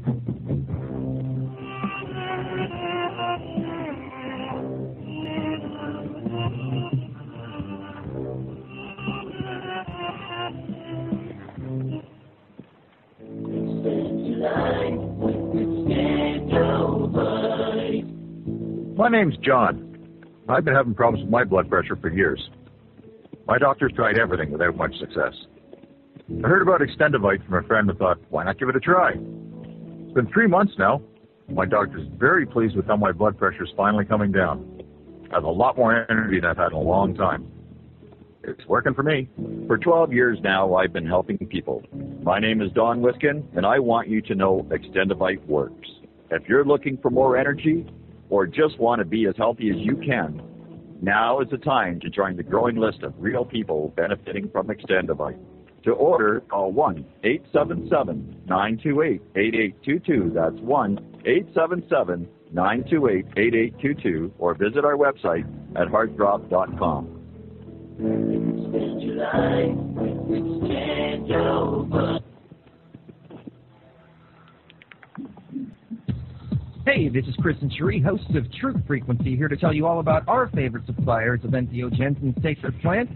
My name's John. I've been having problems with my blood pressure for years. My doctor's tried everything without much success. I heard about Extendivite from a friend and thought, why not give it a try? It's been 3 months now. My doctor's very pleased with how my blood pressure's finally coming down. I have a lot more energy than I've had in a long time. It's working for me. For 12 years now, I've been helping people. My name is Don Wiskin, and I want you to know Extendivite works. If you're looking for more energy or just want to be as healthy as you can, now is the time to join the growing list of real people benefiting from Extendivite. To order, call 1-877-928-8822. That's 1-877-928-8822, or visit our website at heartdrop.com. Spend your life with Extendivite. Hey, this is Chris and Cherie, hosts of Truth Frequency, here to tell you all about our favorite suppliers of entheogens and sacred plants,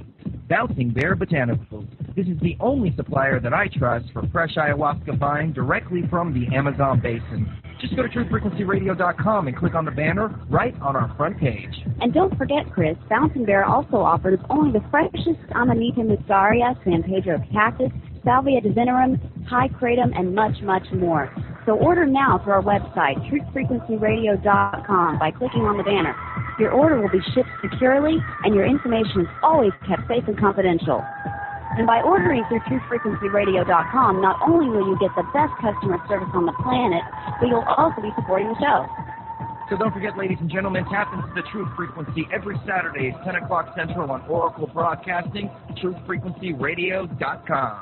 Bouncing Bear Botanicals. This is the only supplier that I trust for fresh ayahuasca vine directly from the Amazon basin. Just go to truthfrequencyradio.com and click on the banner right on our front page. And don't forget, Chris, Bouncing Bear also offers only the freshest Amanita muscaria, San Pedro cactus, Salvia divinorum, high kratom, and much, much more. So order now through our website, truthfrequencyradio.com, by clicking on the banner. Your order will be shipped securely, and your information is always kept safe and confidential. And by ordering through truthfrequencyradio.com, not only will you get the best customer service on the planet, but you'll also be supporting the show. So don't forget, ladies and gentlemen, tap into the Truth Frequency every Saturday at 10 o'clock Central on Oracle Broadcasting, truthfrequencyradio.com.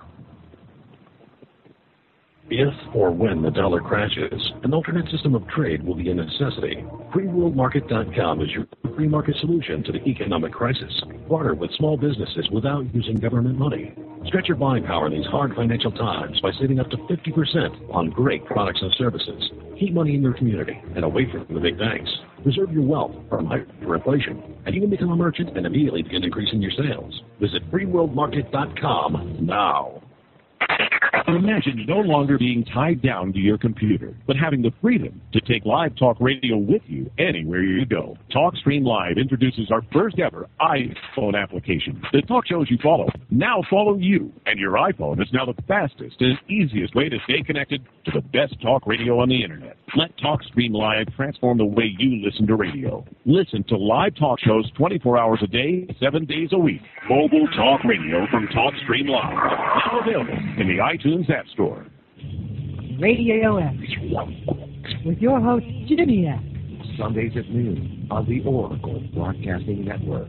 If or when the dollar crashes, an alternate system of trade will be a necessity. FreeWorldMarket.com is your free market solution to the economic crisis. Barter with small businesses without using government money. Stretch your buying power in these hard financial times by saving up to 50% on great products and services. Keep money in your community and away from the big banks. Reserve your wealth from hyperinflation, and you can become a merchant and immediately begin increasing your sales. Visit FreeWorldMarket.com now. Imagine no longer being tied down to your computer, but having the freedom to take live talk radio with you anywhere you go. TalkStream Live introduces our first ever iPhone application. The talk shows you follow now follow you, and your iPhone is now the fastest and easiest way to stay connected to the best talk radio on the internet. Let TalkStream Live transform the way you listen to radio. Listen to live talk shows 24 hours a day, 7 days a week. Mobile talk radio from TalkStream Live. Now available in the iTunes App Store. Radio X with your host, Jimmy X. Sundays at noon on the Oracle Broadcasting Network.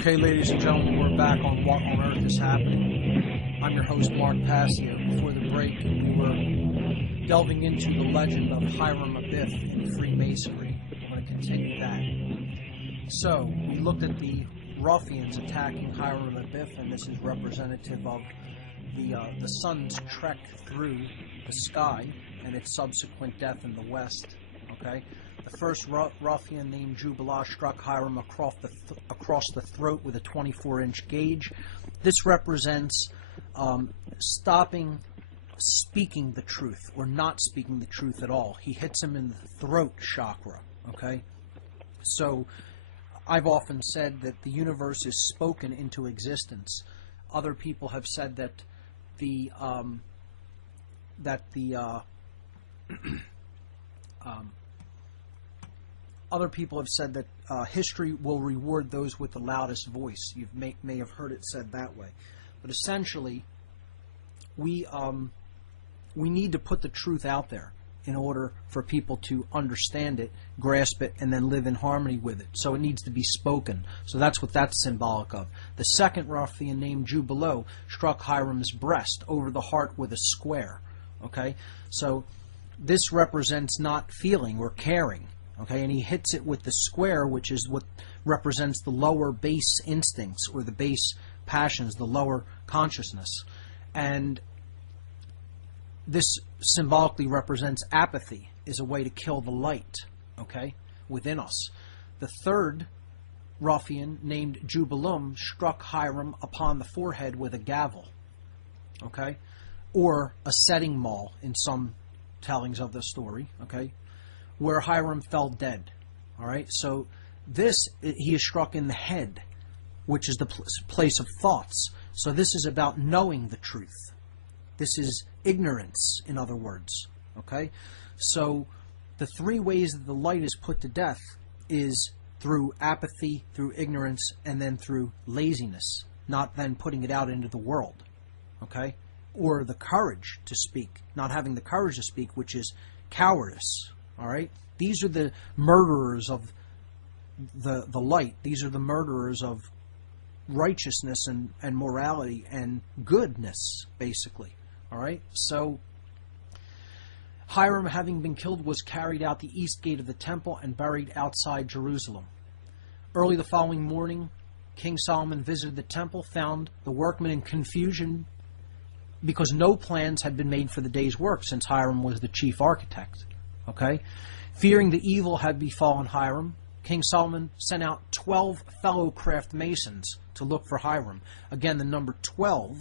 Okay, ladies and gentlemen, we're back on What on Earth is Happening. I'm your host, Mark Passio. Before the break, we were delving into the legend of Hiram Abiff in Freemasonry. I'm going to continue that. So, we looked at the ruffians attacking Hiram Abiff, and this is representative of the sun's trek through the sky and its subsequent death in the west. Okay, the first ruffian named Jubilah struck Hiram across the throat with a 24-inch gauge. This represents stopping speaking the truth or not speaking the truth at all. He hits him in the throat chakra. Okay, so I've often said that the universe is spoken into existence. Other people have said that other people have said that history will reward those with the loudest voice. You may have heard it said that way, but essentially, we need to put the truth out there in order for people to understand it, grasp it, and then live in harmony with it. So it needs to be spoken. So that's what that's symbolic of. The second ruffian named Jubileau struck Hiram's breast over the heart with a square. Okay, so this represents not feeling or caring. Okay, and he hits it with the square, which is what represents the lower base instincts or the base passions, the lower consciousness. And this symbolically represents apathy, is a way to kill the light, okay, within us. The third ruffian, named Jubilum, struck Hiram upon the forehead with a gavel, okay, or a setting maul in some tellings of the story, okay, where Hiram fell dead, all right. So this, he is struck in the head, which is the place of thoughts. So this is about knowing the truth. This is ignorance, in other words, okay. So the three ways that the light is put to death is through apathy, through ignorance, and then through laziness, not then putting it out into the world, okay? Or the courage to speak, not having the courage to speak, which is cowardice, all right? These are the murderers of the light. These are the murderers of righteousness and morality and goodness, basically, all right? So Hiram, having been killed, was carried out the east gate of the temple and buried outside Jerusalem. Early the following morning, King Solomon visited the temple, found the workmen in confusion because no plans had been made for the day's work since Hiram was the chief architect. Okay? Fearing the evil had befallen Hiram, King Solomon sent out 12 fellow craft masons to look for Hiram. Again, the number 12,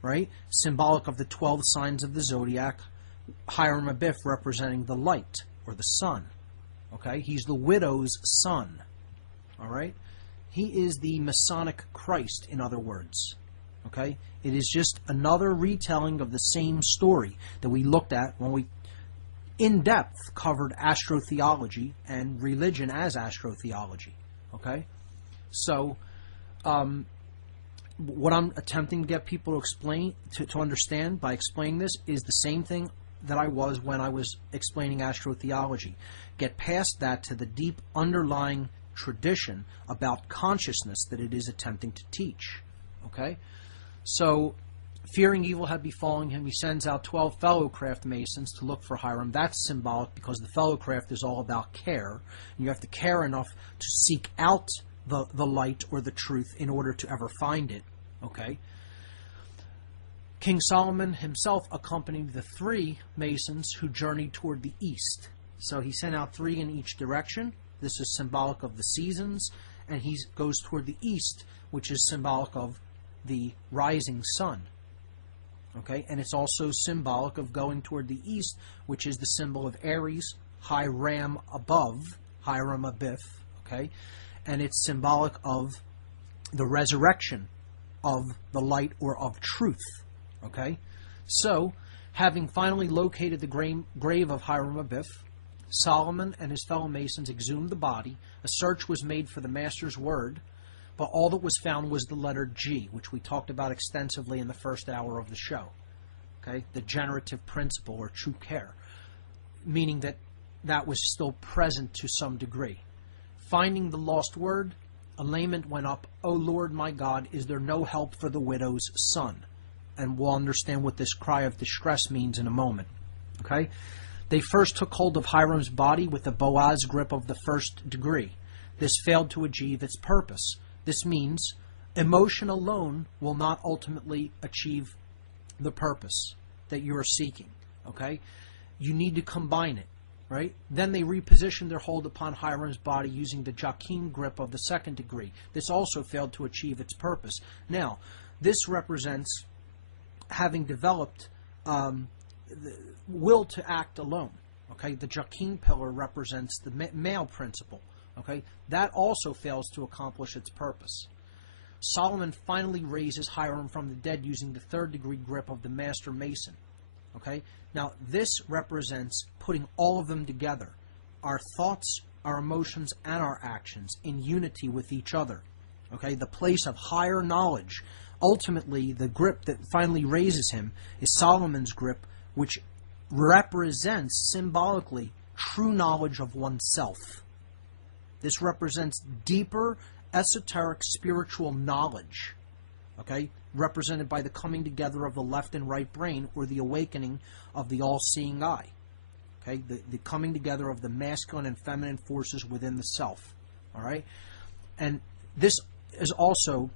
right, symbolic of the 12 signs of the zodiac, Hiram Abiff representing the light or the sun. Okay, he's the widow's son. All right, he is the Masonic Christ, in other words. Okay, it is just another retelling of the same story that we looked at when we in depth covered astrotheology and religion as astrotheology. Okay, so what I'm attempting to get people to explain, to understand by explaining this, is the same thing that I was when I was explaining astrotheology. Get past that to the deep underlying tradition about consciousness that it is attempting to teach. Okay? So, fearing evil had befallen him, he sends out 12 fellow craft masons to look for Hiram. That's symbolic because the fellow craft is all about care. And you have to care enough to seek out the light or the truth in order to ever find it. Okay? King Solomon himself accompanied the 3 masons who journeyed toward the east. So he sent out 3 in each direction. This is symbolic of the seasons. And he goes toward the east, which is symbolic of the rising sun. Okay? And it's also symbolic of going toward the east, which is the symbol of Aries, Hiram above, Hiram Abiff. Okay? And it's symbolic of the resurrection of the light or of truth. Okay, so having finally located the grave of Hiram Abiff, Solomon and his fellow masons exhumed the body. A search was made for the master's word, but all that was found was the letter G, which we talked about extensively in the first hour of the show. Okay, the generative principle or true care, meaning that that was still present to some degree. Finding the lost word, a lament went up, "O Lord my God, is there no help for the widow's son?" And we'll understand what this cry of distress means in a moment. Okay? They first took hold of Hiram's body with the Boaz grip of the first degree. This failed to achieve its purpose. This means emotion alone will not ultimately achieve the purpose that you are seeking. Okay? You need to combine it. Right? Then they repositioned their hold upon Hiram's body using the Joachim grip of the second degree. This also failed to achieve its purpose. Now, this represents having developed the will to act alone. Okay, the Joachim pillar represents the male principle. Okay, that also fails to accomplish its purpose. Solomon finally raises Hiram from the dead using the third degree grip of the master mason. Okay, now this represents putting all of them together, our thoughts, our emotions, and our actions in unity with each other. Okay, the place of higher knowledge. Ultimately, the grip that finally raises him is Solomon's grip, which represents symbolically true knowledge of oneself. This represents deeper, esoteric, spiritual knowledge, okay, represented by the coming together of the left and right brain, or the awakening of the all-seeing eye, okay, the coming together of the masculine and feminine forces within the self, all right? And this is also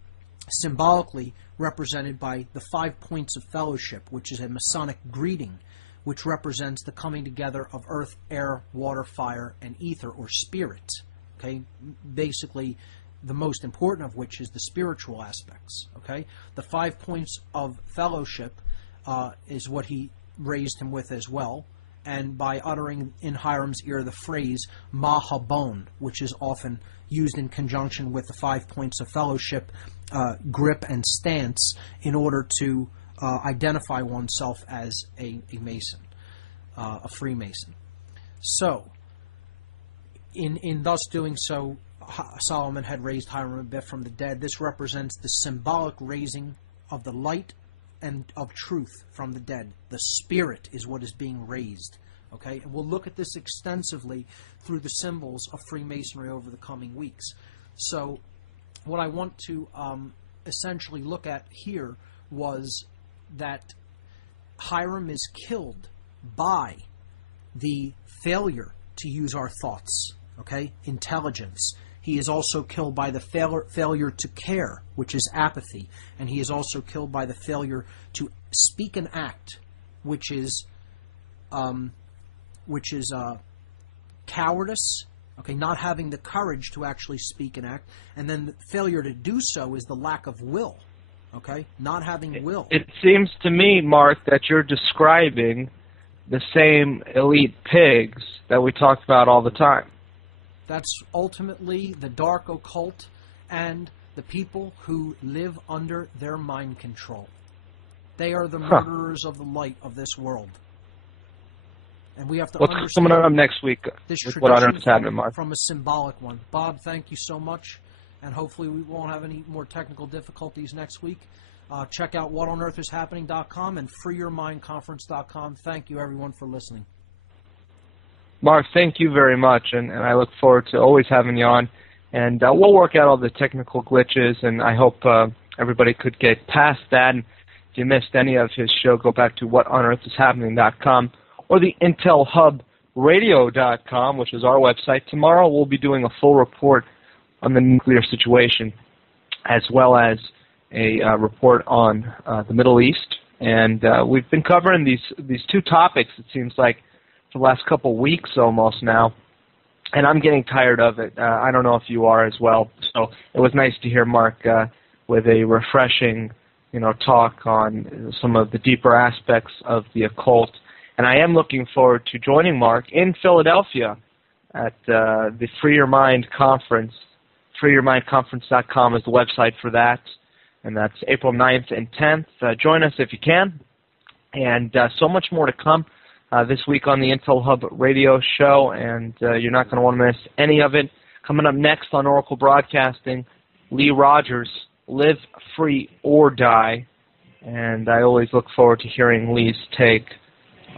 symbolically represented by the 5 points of fellowship, which is a Masonic greeting, which represents the coming together of earth, air, water, fire, and ether, or spirit. Okay, basically, the most important of which is the spiritual aspects. Okay, the 5 points of fellowship is what he raised him with as well, and by uttering in Hiram's ear the phrase Mahabon, which is often used in conjunction with the 5 points of fellowship, grip and stance, in order to identify oneself as a Mason, a Freemason. So, in thus doing so, Solomon had raised Hiram Abiff from the dead. This represents the symbolic raising of the light and of truth from the dead. The spirit is what is being raised. Okay, and we'll look at this extensively through the symbols of Freemasonry over the coming weeks. So, what I want to essentially look at here was that Hiram is killed by the failure to use our thoughts, okay, intelligence. He is also killed by the failure to care, which is apathy, and he is also killed by the failure to speak and act, which is cowardice, okay, not having the courage to actually speak and act, and then the failure to do so is the lack of will, okay, not having will. It seems to me, Mark, that you're describing the same elite pigs that we talked about all the time. That's ultimately the dark occult and the people who live under their mind control. They are the murderers of the light of this world. And we have to understand what's coming up next week this with what on earth is happening, Mark. From a symbolic one. Bob, thank you so much, and hopefully we won't have any more technical difficulties next week. Check out whatonearthishappening.com and freeyourmindconference.com. Thank you, everyone, for listening. Mark, thank you very much, and I look forward to always having you on. And we'll work out all the technical glitches, and I hope everybody could get past that. And if you missed any of his show, go back to whatonearthishappening.com or the intelhubradio.com, which is our website. Tomorrow we'll be doing a full report on the nuclear situation, as well as a report on the Middle East. And we've been covering these two topics, it seems like, for the last couple of weeks almost now. And I'm getting tired of it. I don't know if you are as well. So it was nice to hear Mark with a refreshing, talk on some of the deeper aspects of the occult. And I am looking forward to joining Mark in Philadelphia at the Free Your Mind Conference. FreeYourMindConference.com is the website for that. And that's April 9th and 10th. Join us if you can. And so much more to come this week on the Intel Hub radio show, and you're not going to want to miss any of it. Coming up next on Oracle Broadcasting, Lee Rogers, Live Free or Die. And I always look forward to hearing Lee's take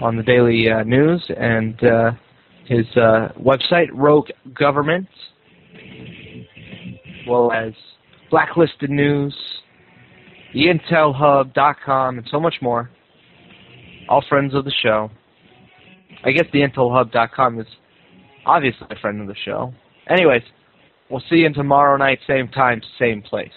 on the daily news and his website, Rogue Government, as well as Blacklisted News, the IntelHub.com, and so much more. All friends of the show. I guess the IntelHub.com is obviously a friend of the show. Anyways, we'll see you tomorrow night, same time, same place.